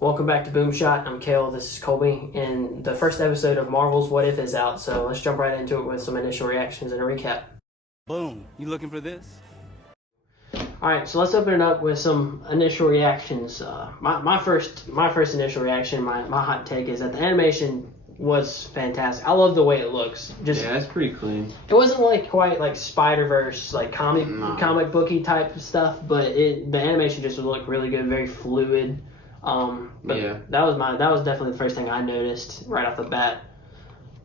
Welcome back to Boomshot. I'm Kale. This is Colby, and the first episode of Marvel's What If is out. So let's jump right into it with some initial reactions and a recap. Boom. You looking for this? All right, so let's open it up with some initial reactions. My first initial reaction, my hot take is that the animation was fantastic. I love the way it looks. Yeah, it's pretty clean. It wasn't quite like Spider-Verse, like comic booky type of stuff, but the animation just looked really good, very fluid. But yeah, that was definitely the first thing I noticed right off the bat.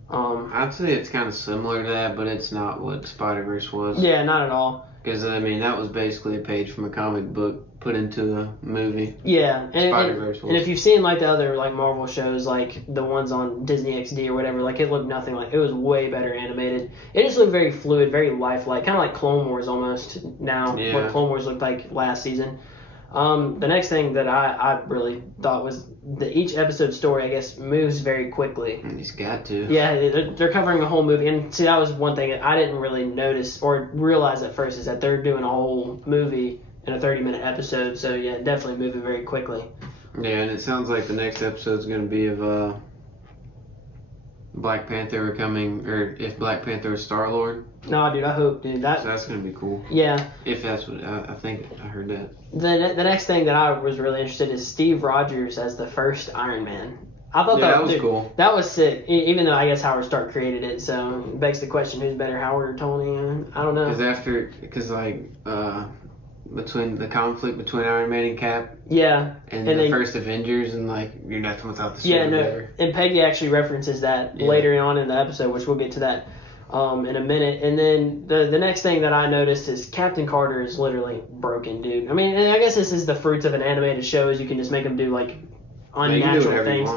I'd say it's kind of similar to that, but it's not what Spider-Verse was. Yeah, not at all. Because that was basically a page from a comic book put into a movie. Yeah, Spider-Verse and if you've seen the other Marvel shows, like the ones on Disney XD or whatever, it looked nothing like. It was way better animated. It just looked very fluid, very lifelike, kind of like Clone Wars almost now. Yeah. What Clone Wars looked like last season. The next thing that I really thought was that each episode story, I guess, moves very quickly. He's got to. Yeah, they're covering a whole movie. And see, that was one thing that I didn't really notice or realize at first, is that they're doing a whole movie in a 30-minute episode. So, yeah, definitely moving very quickly. Yeah, and it sounds like the next episode's going to be of Black Panther coming, or if Black Panther is Star-Lord. No, dude, I hope, dude. So that's going to be cool. Yeah. If that's what, I think I heard that. The next thing that I was really interested in is Steve Rogers as the first Iron Man. I thought that was cool. That was sick, even though I guess Howard Stark created it, so it begs the question, who's better, Howard or Tony? I don't know. Between the conflict between Iron Man and Cap. Yeah. And the first Avengers, and you're nothing without the suit. Yeah, no. And Peggy actually references that later on in the episode, which we'll get to that in a minute. And then the next thing that I noticed is Captain Carter is literally broken, dude. I mean, and I guess this is the fruits of an animated show, is you can just make them do unnatural things.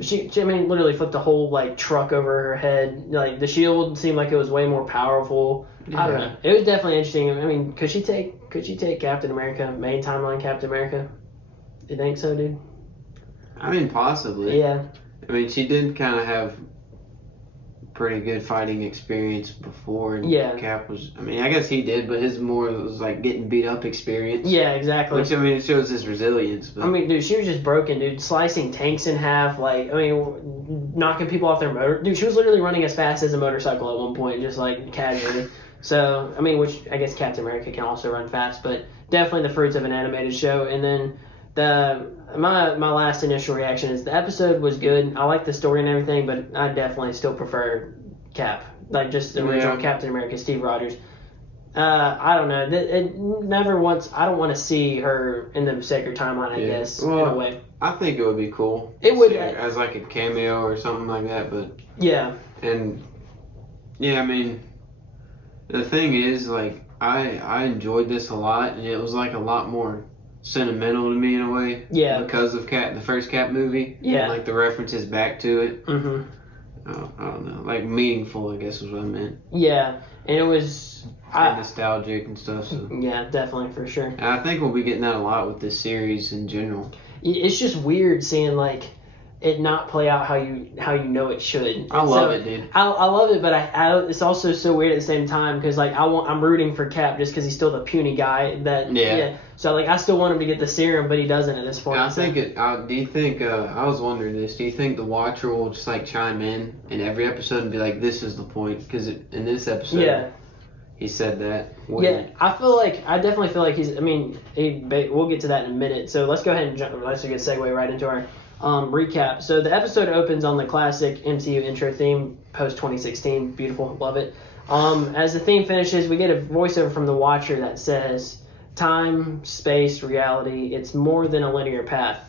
She literally flipped a whole truck over her head. The shield seemed like it was way more powerful. Yeah. I don't know. It was definitely interesting. I mean, could she take Captain America, main timeline Captain America? You think so, dude? I mean, possibly. Yeah. I mean, she did kind of have pretty good fighting experience before. And yeah. Cap was, I guess he did, but his more was getting beat up experience. Yeah, exactly. Which, it shows his resilience. But. Dude, she was just broken, dude. Slicing tanks in half, knocking people off their motor. Dude, she was literally running as fast as a motorcycle at one point, just casually. So, which I guess Captain America can also run fast, but definitely the fruits of an animated show. And then my last initial reaction is the episode was good. I like the story and everything, but I definitely still prefer Cap, just the original Captain America, Steve Rogers. I don't know. It never once. I don't want to see her in the Sacred Timeline. I guess in a way. I think it would be cool. It would as a cameo or something like that, but yeah. And yeah, the thing is, I enjoyed this a lot, and it was a lot more sentimental to me in a way. Yeah. Because of the first Cap movie. Yeah. And, the references back to it. Mm-hmm. I don't know. Meaningful, I guess is what I meant. Yeah, and it was nostalgic and stuff. So. Yeah, definitely, for sure. And I think we'll be getting that a lot with this series in general. It's just weird seeing it not play out how you know it should. I love it, dude. I love it, but it's also so weird at the same time, because I'm rooting for Cap just because he's still the puny guy that So I still want him to get the serum, but he doesn't at this point. I think do you think I was wondering this? Do you think the Watcher will just chime in every episode and be like, "This is the point"? Because in this episode, he said that. Yeah, I definitely feel like he's. We'll get to that in a minute. So let's go ahead and let's get a segue right into our recap. So the episode opens on the classic MCU intro theme, post 2016. Beautiful, love it. As the theme finishes, we get a voiceover from the Watcher that says, "Time, space, reality, it's more than a linear path.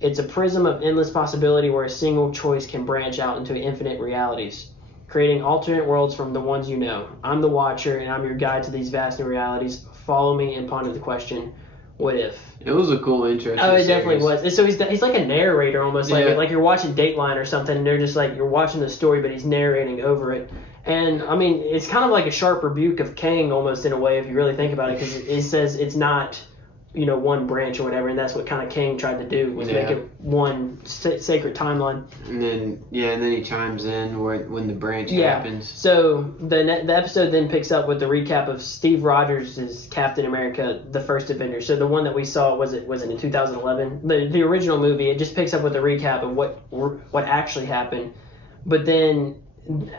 It's a prism of endless possibility where a single choice can branch out into infinite realities, creating alternate worlds from the ones you know. I'm the Watcher, and I'm your guide to these vast new realities. Follow me and ponder the question, what if?" It was a cool intro. Oh, it definitely was. So he's like a narrator almost, like you're watching Dateline or something, and they're just you're watching the story, but he's narrating over it. And it's kind of like a sharp rebuke of Kang almost, in a way, if you really think about it, because it says it's not one branch or whatever, and that's what kind of Kang tried to do, was make it one sacred timeline. And then he chimes in when the branch happens. So the episode then picks up with the recap of Steve Rogers' Captain America: The First Avenger. So the one that we saw was it in 2011, the original movie. It just picks up with a recap of what actually happened, but then,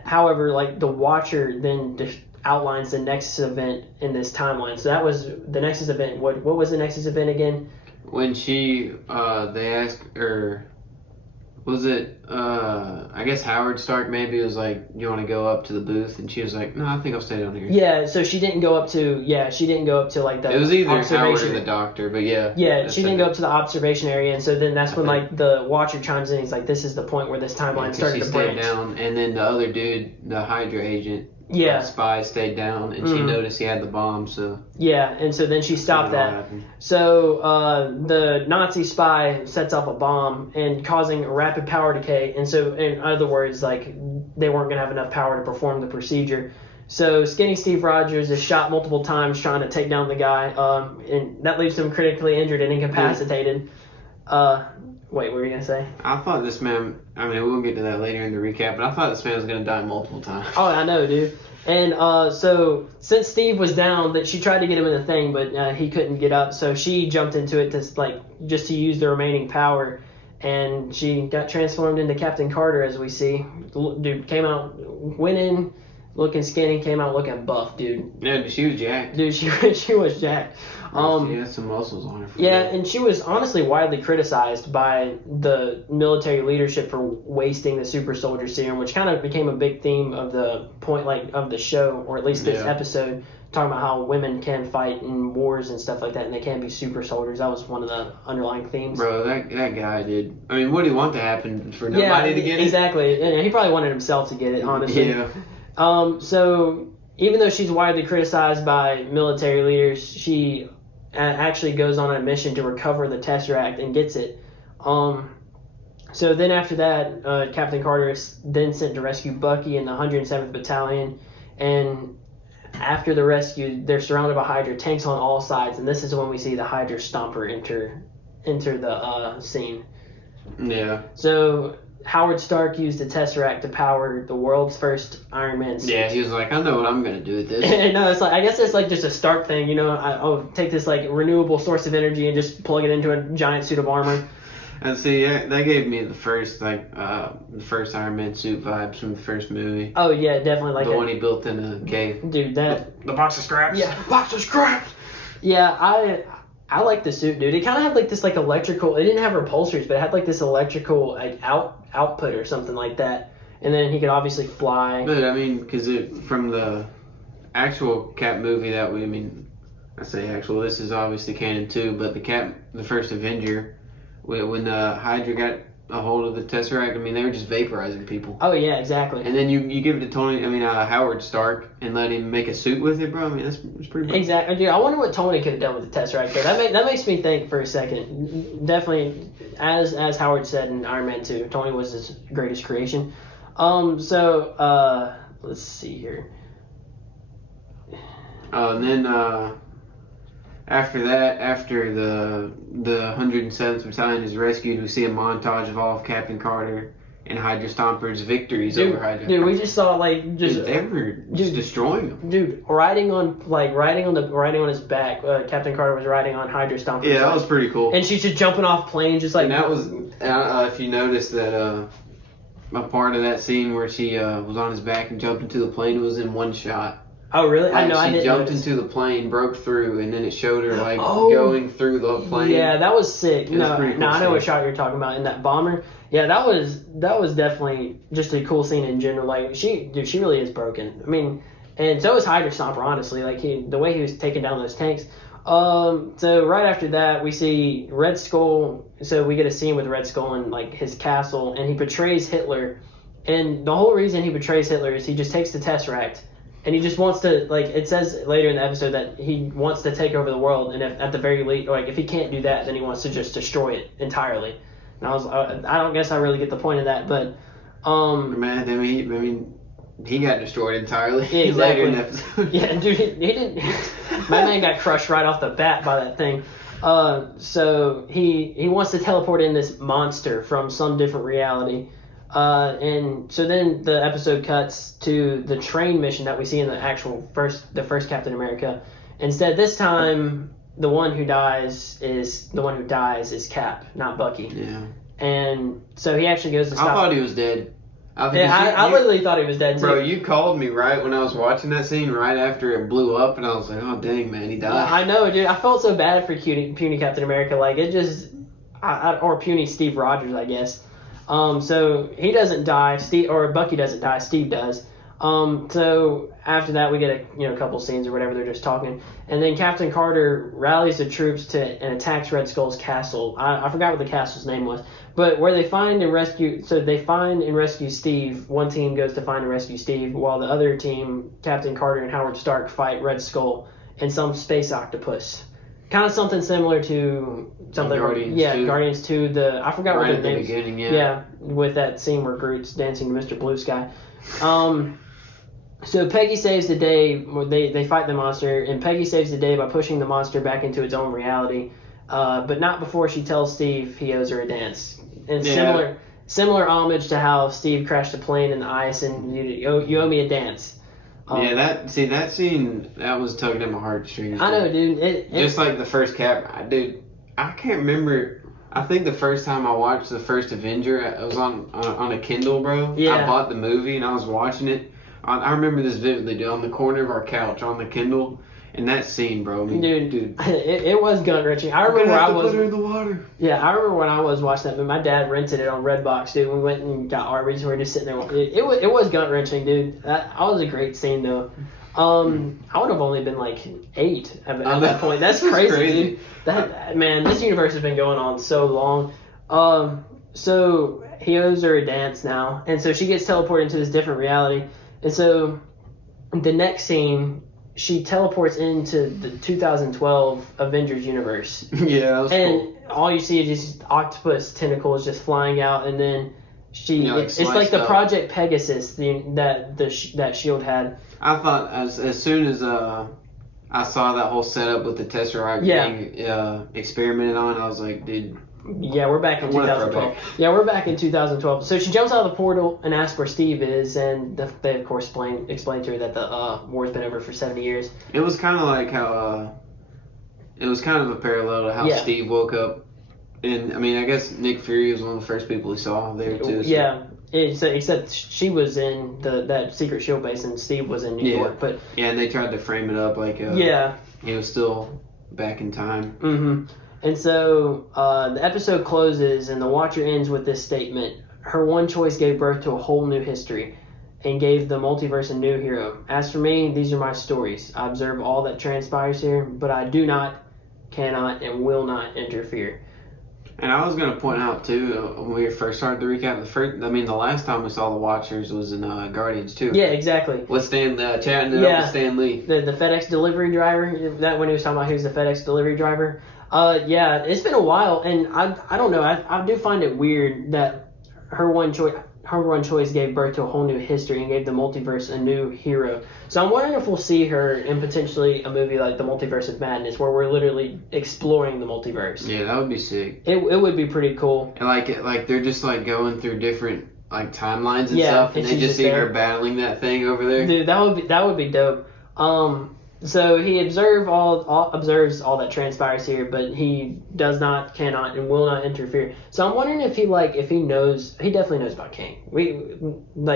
however, like the Watcher then outlines the Nexus event in this timeline. So that was the Nexus event. What was the Nexus event again? When they asked her, was it, I guess Howard Stark maybe was like, you want to go up to the booth? And she was like, no, I think I'll stay down here. Yeah, so she didn't go up to like the it was either observation. Howard or the doctor, but yeah. Yeah, she didn't go up to the observation area, and so then that's when like the Watcher chimes in. He's like, this is the point where this timeline started to branch. She stayed down, and then the other dude, the Hydra agent, spy, stayed down, and she noticed he had the bomb, so... Yeah, and so then she stopped that. So the Nazi spy sets off a bomb and causing a rapid power decay, and so in other words, like, they weren't going to have enough power to perform the procedure. So Skinny Steve Rogers is shot multiple times trying to take down the guy, and that leaves him critically injured and incapacitated. Wait, what were you going to say? I thought this man, I mean, we'll get to that later in the recap, but I thought this man was going to die multiple times. Oh, I know, dude. And so since Steve was down, that she tried to get him in the thing, but he couldn't get up. So she jumped into it to use the remaining power, and she got transformed into Captain Carter, as we see. Dude went in looking skinny, came out looking buff, dude. Yeah, she was jacked. Dude, she was jacked. She had some muscles on her. And she was honestly widely criticized by the military leadership for wasting the super soldier serum, which kind of became a big theme of the point, of the show, or at least this episode, talking about how women can fight in wars and stuff like that, and they can be super soldiers. That was one of the underlying themes. Bro, that guy did. I mean, what do you want to happen for nobody to get it? Exactly. And he probably wanted himself to get it, honestly. Yeah. So even though she's widely criticized by military leaders, she actually goes on a mission to recover the Tesseract and gets it. So then after that, Captain Carter is then sent to rescue Bucky in the 107th Battalion, and after the rescue, they're surrounded by Hydra tanks on all sides, and this is when we see the Hydra Stomper enter the scene. Yeah. So Howard Stark used the Tesseract to power the world's first Iron Man suit. Yeah, he was like, I know what I'm going to do with this. No, it's like, I guess it's like just a Stark thing, I'll take this like renewable source of energy and just plug it into a giant suit of armor. And see, that gave me the first Iron Man suit vibes from the first movie. Oh yeah, definitely like the one he built in a cave. Dude, the box of scraps. Yeah, the box of scraps. Yeah, I like the suit, dude. It kind of had like this like electrical. It didn't have repulsors, but it had like this electrical like output or something like that. And then he could obviously fly. But I mean, because from the actual Cap movie I say actual. This is obviously canon too. But the first Avenger, when Hydra got a hold of the Tesseract, they were just vaporizing people. Oh yeah, exactly. And then you give it to Howard Stark and let him make a suit with it, bro. That's pretty bad. Exactly, dude. I wonder what Tony could have done with the Tesseract. That makes me think for a second. Definitely, as Howard said in Iron Man 2, Tony was his greatest creation. So let's see here. And then after that, after the 107th Battalion is rescued, we see a montage of all of Captain Carter and Hydra Stomper's victories over Hydra. Dude, we just saw they were just destroying them. Dude, riding on his back. Captain Carter was riding on Hydra Stomper. Yeah, that was pretty cool. And she's just jumping off planes, just like. And that was if you noticed that a part of that scene where she was on his back and jumped into the plane was in one shot. Oh really? I didn't. She jumped into the plane, broke through, and then it showed her going through the plane. Yeah, that was sick. It was pretty cool. I know what shot you're talking about in that bomber. Yeah, that was definitely just a cool scene in general. Like she really is broken. And so is Hydra Stomper. Honestly, like the way he was taking down those tanks. So right after that, we see Red Skull. So we get a scene with Red Skull in like his castle, and he betrays Hitler. And the whole reason he betrays Hitler is he just takes the Tesseract. And he just wants to, like, it says later in the episode that he wants to take over the world, and if, at the very least, like, if he can't do that, then he wants to just destroy it entirely. And I don't guess I really get the point of that, but, he got destroyed entirely. Yeah, exactly. Later in the episode. Yeah, dude, he didn't. My man got crushed right off the bat by that thing. So he wants to teleport in this monster from some different reality. And so then the episode cuts to the train mission that we see in the first Captain America. Instead, this time, the one who dies is Cap, not Bucky. Yeah. And so he actually goes to stop. I thought he was dead. I literally thought he was dead too. Bro, you called me right when I was watching that scene, right after it blew up, and I was like, oh, dang, man, he died. I know, dude. I felt so bad for puny Captain America. Like, it just... or puny Steve Rogers, I guess. So he doesn't die. Bucky doesn't die. Steve does. So after that, we get a couple scenes or whatever. They're just talking, and then Captain Carter rallies the troops and attacks Red Skull's castle. I forgot what the castle's name was, but where they find and rescue. So they find and rescue Steve. One team goes to find and rescue Steve, while the other team, Captain Carter and Howard Stark, fight Red Skull and some space octopus. Kind of something similar to something. Guardians 2. I forgot what the name is. Beginning, yeah, with that scene where Groot's dancing to Mr. Blue Sky. So Peggy saves the day. They fight the monster, and Peggy saves the day by pushing the monster back into its own reality, but not before she tells Steve he owes her a dance. And similar homage to how Steve crashed a plane in the ice, and you owe me a dance. That scene, that was tugging at my heartstrings. I know, dude. Just like the first Cap, dude. I can't remember. I think the first time I watched the first Avenger, it was on a Kindle, bro. Yeah. I bought the movie and I was watching it. I remember this vividly, dude. On the corner of our couch on the Kindle, and that scene, bro. Dude. It was gut wrenching. I remember put her in the water. Yeah, I remember when I was watching that movie. My dad rented it on Redbox, dude. We went and got Arby's. We were just sitting there. It was gut wrenching, dude. That was a great scene, though. I would have only been like 8 at that point. That's crazy, dude. Man, this universe has been going on so long. So he owes her a dance now, and so she gets teleported into this different reality. And so the next scene, she teleports into the 2012 Avengers universe. Yeah, that was cool. All you see is just octopus tentacles just flying out, and then it's like the up. Project Pegasus that SHIELD had. I thought as soon as I saw that whole setup with the Tesseract being experimented on, I was like, dude. Yeah, we're back in 2012. Yeah, we're back in 2012. So she jumps out of the portal and asks where Steve is, and they of course explain to her that the war's been over for 70 years. It was kind of like how it was kind of a parallel to how Steve woke up. And I mean, I guess Nick Fury was one of the first people he saw there too. So. Yeah, except she was in that secret SHIELD base, and Steve was in New York. But and they tried to frame it up like he was still back in time. Mm-hmm. And so the episode closes, and the Watcher ends with this statement: "Her one choice gave birth to a whole new history, and gave the multiverse a new hero. As for me, these are my stories. I observe all that transpires here, but I do not, cannot, and will not interfere." And I was going to point out too, when we first started the recap, the last time we saw the Watchers was in Guardians 2. Yeah, exactly. With chatting it up with Stan Lee. The FedEx delivery driver. That when he was talking about who's the FedEx delivery driver. It's been a while, and I don't know. I do find it weird that her one choice gave birth to a whole new history and gave the multiverse a new hero. So I'm wondering if we'll see her in potentially a movie like The Multiverse of Madness, where we're literally exploring the multiverse. Yeah, that would be sick. It would be pretty cool. And like they're just like going through different like timelines and stuff, and they just see her battling that thing over there. Dude, that would be dope. So he observes all that transpires here, but he does not, cannot, and will not interfere. So I'm wondering if he knows. He definitely knows about Kang.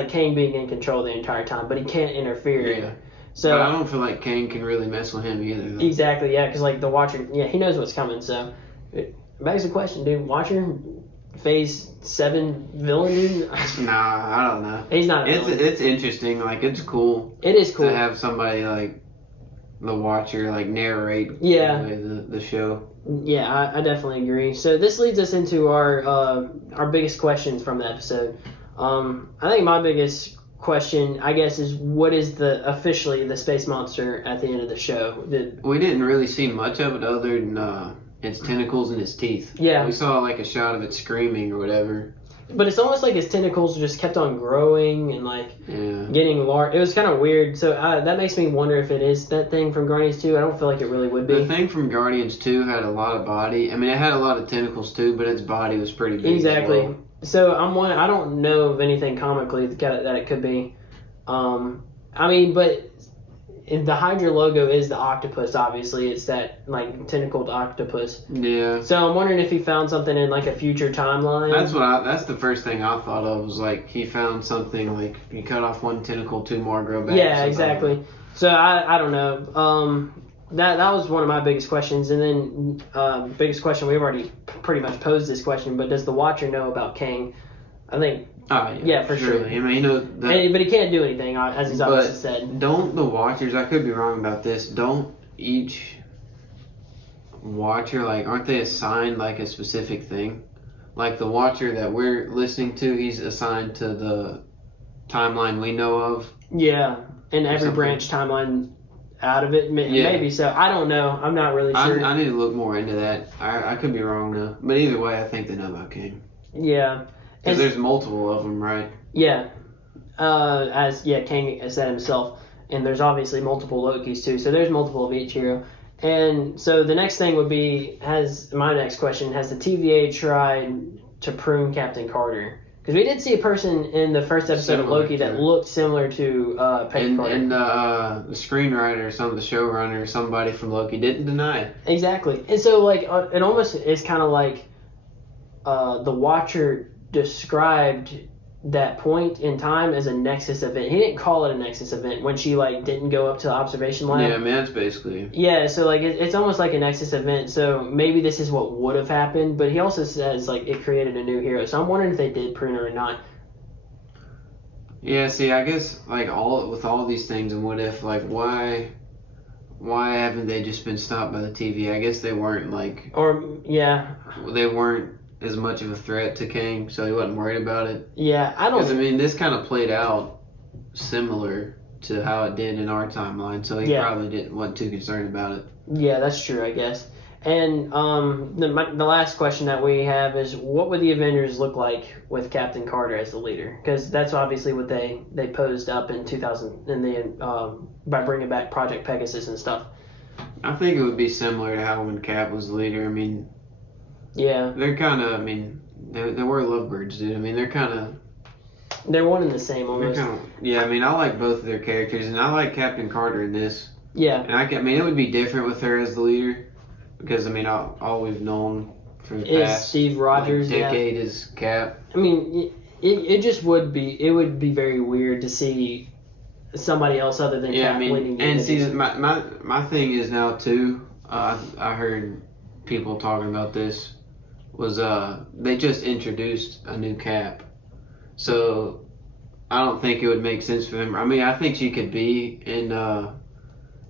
Kang being in control the entire time, but he can't interfere. Yeah. So but I don't feel like Kang can really mess with him either. Though. Exactly. Yeah, because the Watcher. Yeah, he knows what's coming. So it begs the question, dude. Watcher, Phase 7 villain, dude? Nah, I don't know. He's not. It's interesting. Like it's cool. It is cool to have somebody like the Watcher narrate the show. Yeah, I definitely agree. So this leads us into our biggest questions from the episode. I think my biggest question, I guess, is what is officially the space monster at the end of the show? We didn't really see much of it other than its tentacles and its teeth. Yeah. We saw like a shot of it screaming or whatever. But it's almost like his tentacles just kept on growing and like getting large. It was kind of weird. So that makes me wonder if it is that thing from Guardians 2. I don't feel like it really would be. The thing from Guardians 2 had a lot of body. I mean, it had a lot of tentacles too, but its body was pretty big. Exactly. As well. So I don't know of anything comically that it could be. I mean, but the Hydra logo is the octopus. Obviously, it's that like tentacled octopus. Yeah. So I'm wondering if he found something in like a future timeline. That's the first thing I thought of was like he found something like you cut off one tentacle, two more grow back. Yeah, exactly. So I don't know. That was one of my biggest questions, and then biggest question we've already pretty much posed this question, but does the Watcher know about Kang? I think. Oh yeah, for sure. I mean, you know, but he can't do anything, as he's obviously said. Don't the Watchers? I could be wrong about this. Don't each Watcher aren't they assigned like a specific thing? Like the Watcher that we're listening to, he's assigned to the timeline we know of. Yeah, and every branch timeline out of it, maybe so. I don't know. I'm not really sure. I need to look more into that. I could be wrong though. But either way, I think they know about Kang. Yeah. Because there's multiple of them, right? Yeah. Kang said himself. And there's obviously multiple Lokis too. So there's multiple of each hero. And so the next thing would be, my next question, has the TVA tried to prune Captain Carter? Because we did see a person in the first episode of Loki that looked similar to Peggy Carter. And the screenwriter, the showrunner, somebody from Loki didn't deny it. Exactly. And so it almost is kind of like the Watcher described that point in time as a Nexus event. He didn't call it a Nexus event when she didn't go up to the observation lab. Yeah, man, it's basically. Yeah, so it's almost like a Nexus event. So maybe this is what would have happened, but he also says it created a new hero. So I'm wondering if they did prune her or not. Yeah, see, I guess with all these things and what if why haven't they just been stopped by the TV? I guess they weren't they weren't as much of a threat to Kang, so he wasn't worried about it. Yeah, I don't. Because I mean, this kind of played out similar to how it did in our timeline, so he probably wasn't too concerned about it. Yeah, that's true, I guess. And the last question that we have is, what would the Avengers look like with Captain Carter as the leader? Because that's obviously what they posed up in 2000 by bringing back Project Pegasus and stuff. I think it would be similar to how when Cap was the leader. I mean. Yeah. They're kind of, I mean, they were lovebirds, dude. I mean, they're one and the same almost. Yeah, I mean, I like both of their characters, and I like Captain Carter in this. Yeah. And I mean, it would be different with her as the leader, because, I mean, all we've known for the past Steve Rogers, decade is Cap. I mean, it just would be very weird to see somebody else other than Cap leading. And see, my thing is now, too, I heard people talking about this, was they just introduced a new Cap, so I don't think it would make sense for them. I mean, I think she could be in the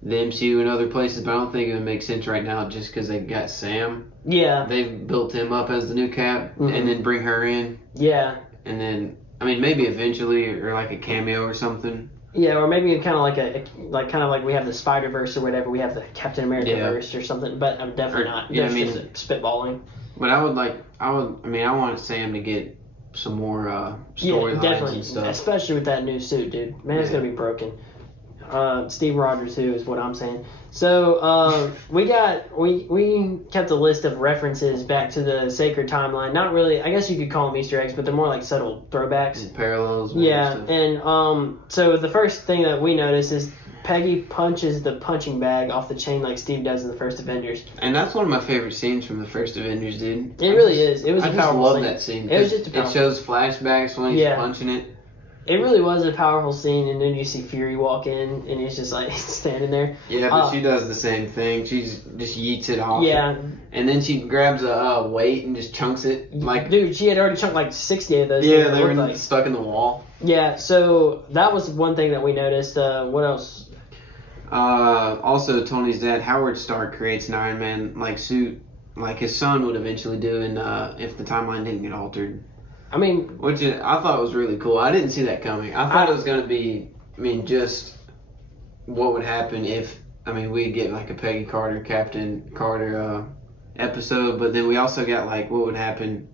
MCU and other places, but I don't think it would make sense right now just because they got Sam. Yeah. They've built him up as the new Cap, and then bring her in. Yeah. And then, I mean, maybe eventually, or a cameo or something. Yeah, or maybe kind of like we have the Spider-Verse or whatever, we have the Captain America-verse or something, but I'm definitely not. Yeah, just spitballing. But I want Sam to get some more storylines and stuff. Especially with that new suit, dude. Man, it's gonna be broken. Steve Rogers, who is what I'm saying. So we kept a list of references back to the Sacred Timeline. Not really, I guess you could call them Easter eggs, but they're more like subtle throwbacks. And parallels. Yeah, and so the first thing that we notice is Peggy punches the punching bag off the chain like Steve does in the first Avengers. And that's one of my favorite scenes from the first Avengers, dude. It really is. It was I a just powerful love scene. that scene. It was just a powerful. It shows flashbacks when he's punching it. It really was a powerful scene, and then you see Fury walk in, and he's just standing there. Yeah, but she does the same thing. She just yeets it off. Yeah. And then she grabs a weight and just chunks it. Dude, she had already chunked 60 of those. Yeah, they were stuck in the wall. Yeah, so that was one thing that we noticed. What else? Also, Tony's dad, Howard Stark, creates an Iron Man suit like his son would eventually do, if the timeline didn't get altered. I mean, which I thought was really cool. I didn't see that coming. I thought it was going to be, just what would happen if, we'd get a Peggy Carter, Captain Carter episode, but then we also got what would happen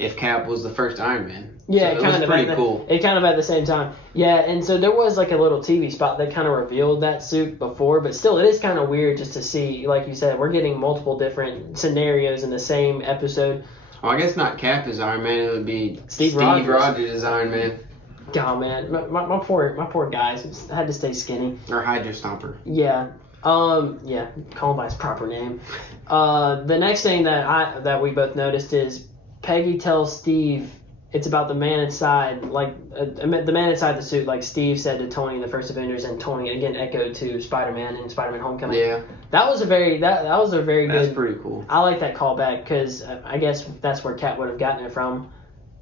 if Cap was the first Iron Man. Yeah, so it kind was of pretty cool. It kind of at the same time. Yeah, and so there was like a little TV spot that kind of revealed that suit before, but still, it is kind of weird just to see, like you said, we're getting multiple different scenarios in the same episode. Well, I guess not Cap as Iron Man. It would be Steve Rogers as Iron Man. God, man, my poor guys had to stay skinny. Or Hydra Stomper. Yeah. Yeah, call him by his proper name. The next thing that we both noticed is Peggy tells Steve it's about the man inside, like the man inside the suit, like Steve said to Tony in the first Avengers, and Tony again echoed to Spider-Man in Spider-Man: Homecoming. Yeah. That was a very good. That's pretty cool. I like that callback because I guess that's where Cap would have gotten it from,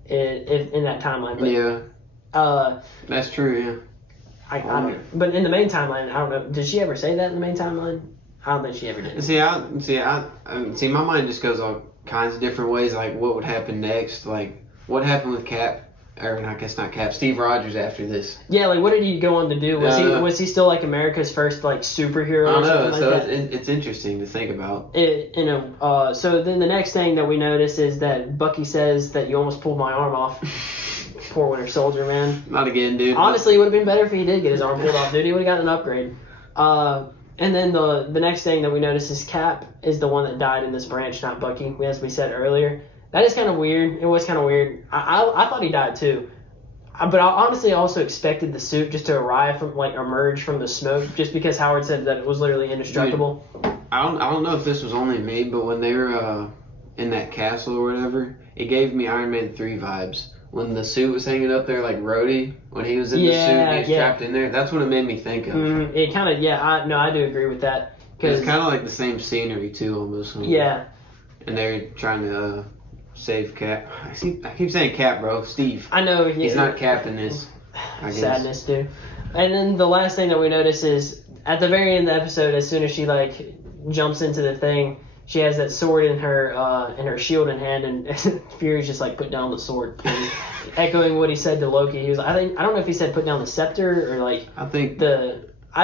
if in that timeline. But, yeah. That's true. Yeah. I don't know. But in the main timeline, I don't know. Did she ever say that in the main timeline? I don't think she ever did. See, my mind just goes all kinds of different ways. Like, what would happen next? Like, what happened with Cap? Or I guess not Cap. Steve Rogers after this. Yeah, like what did he go on to do? Was he still like America's first like superhero? I don't know. Or something So like that? it's interesting to think about. So then the next thing that we notice is that Bucky says that you almost pulled my arm off. Poor Winter Soldier, man. Not again, dude. Honestly, it would have been better if he did get his arm pulled off, dude. He would have gotten an upgrade. And then the next thing that we notice is Cap is the one that died in this branch, not Bucky, as we said earlier. That is kind of weird. It was kind of weird. I thought he died too. But I honestly also expected the suit just to emerge from the smoke, just because Howard said that it was literally indestructible. Dude, I don't know if this was only me, but when they were in that castle or whatever, it gave me Iron Man 3 vibes. When the suit was hanging up there like Rhodey, when he was in the suit and he was trapped in there, that's what it made me think of. It kind of, I do agree with that. It's kind of like the same scenery too, almost. Yeah. And they're trying to save Cap. I keep saying Cap, bro. Steve. I know. He's not Cap in this. Sadness, dude. And then the last thing that we notice is at the very end of the episode, as soon as she like jumps into the thing, she has that sword in her shield in hand, and Fury's just like put down the sword, echoing what he said to Loki. He was, I don't know if he said put down the scepter or like I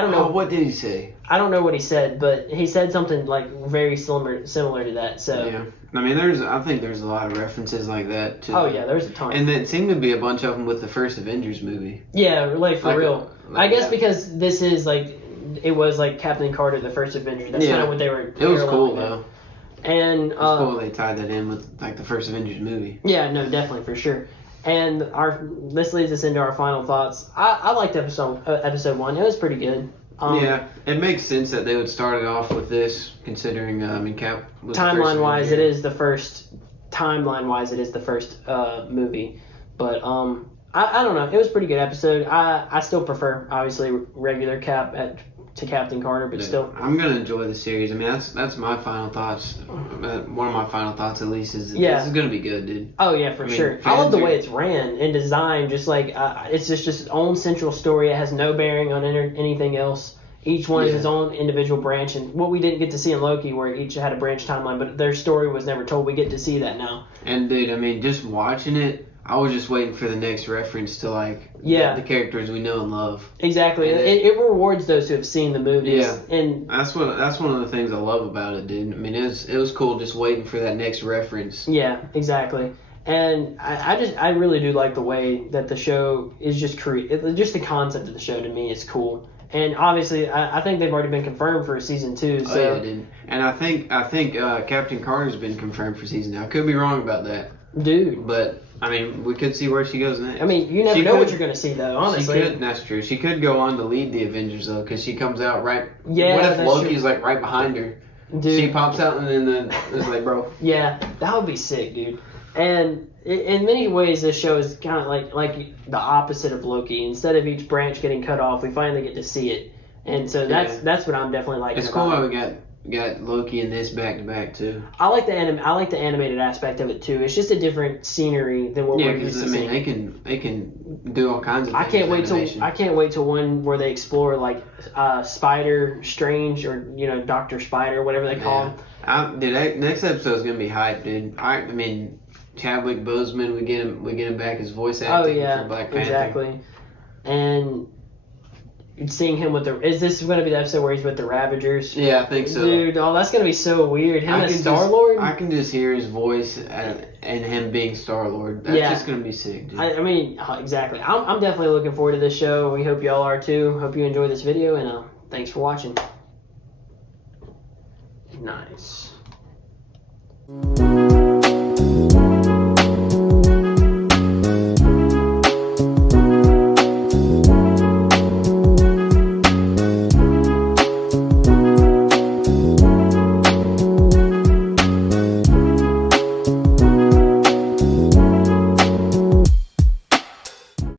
don't know. What did he say? I don't know what he said, but he said something like very similar to that. So yeah, I mean, I think there's a lot of references like that too. Oh yeah, there's a ton. And there seemed to be a bunch of them with the first Avengers movie. Yeah, like for real. I guess because this is like it was like Captain Carter, the first Avenger. That's kind of what they were. It was cool though. And it's cool they tied that in with like the first Avengers movie. Yeah, no, definitely for sure. And this leads us into our final thoughts. I liked episode 1. It was pretty good. Yeah, it makes sense that they would start it off with this, considering Cap was timeline-wise, it is the first. Timeline-wise, it is the first movie. But I don't know. It was a pretty good episode. I still prefer obviously regular Cap to Captain Carter, but still. I'm gonna enjoy the series. I mean, that's my final thoughts. One of my final thoughts, at least, is this is gonna be good, dude. Oh yeah, for sure. I love the way it's ran and designed. Just like it's just its own central story. It has no bearing on anything else. Each one is its own individual branch, and what we didn't get to see in Loki, where each had a branch timeline, but their story was never told. We get to see that now. And dude, I mean, just watching it, I was just waiting for the next reference to the characters we know and love. Exactly. It rewards those who have seen the movies. Yeah. And that's one of the things I love about it, dude. I mean, it was cool just waiting for that next reference. Yeah, exactly. And I really do like the way that the show is just just the concept of the show to me is cool. And obviously, I think they've already been confirmed for season 2. So. Oh yeah, dude. And I think Captain Carter's been confirmed for season 2. I could be wrong about that, dude. But I mean, we could see where she goes next. I mean, you never know what you're going to see, though, honestly. That's true. She could go on to lead the Avengers, though, because she comes out right... Yeah, what if Loki's, like, right behind her? Dude. She pops out, and then it's like, bro... Yeah, that would be sick, dude. And in many ways, this show is kind of like the opposite of Loki. Instead of each branch getting cut off, we finally get to see it. And so that's what I'm definitely liking. It's cool how we got Loki in this back to back too. I like the animated aspect of it too. It's just a different scenery than what we're used to seeing. They can do all kinds of things. I can't wait till one where they explore like Spider Strange or Dr. Spider, whatever they call him. Dude, next episode is gonna be hype, dude. I mean, Chadwick Boseman, we get him back as voice acting for Black Panther. Exactly. And seeing him with the. Is this going to be the episode where he's with the Ravagers? Yeah, I think so. Dude, oh, that's going to be so weird. Him as Star-Lord? I can just hear his voice and him being Star-Lord. That's just going to be sick, dude. I mean, exactly. I'm definitely looking forward to this show. We hope y'all are too. Hope you enjoy this video, and thanks for watching. Nice.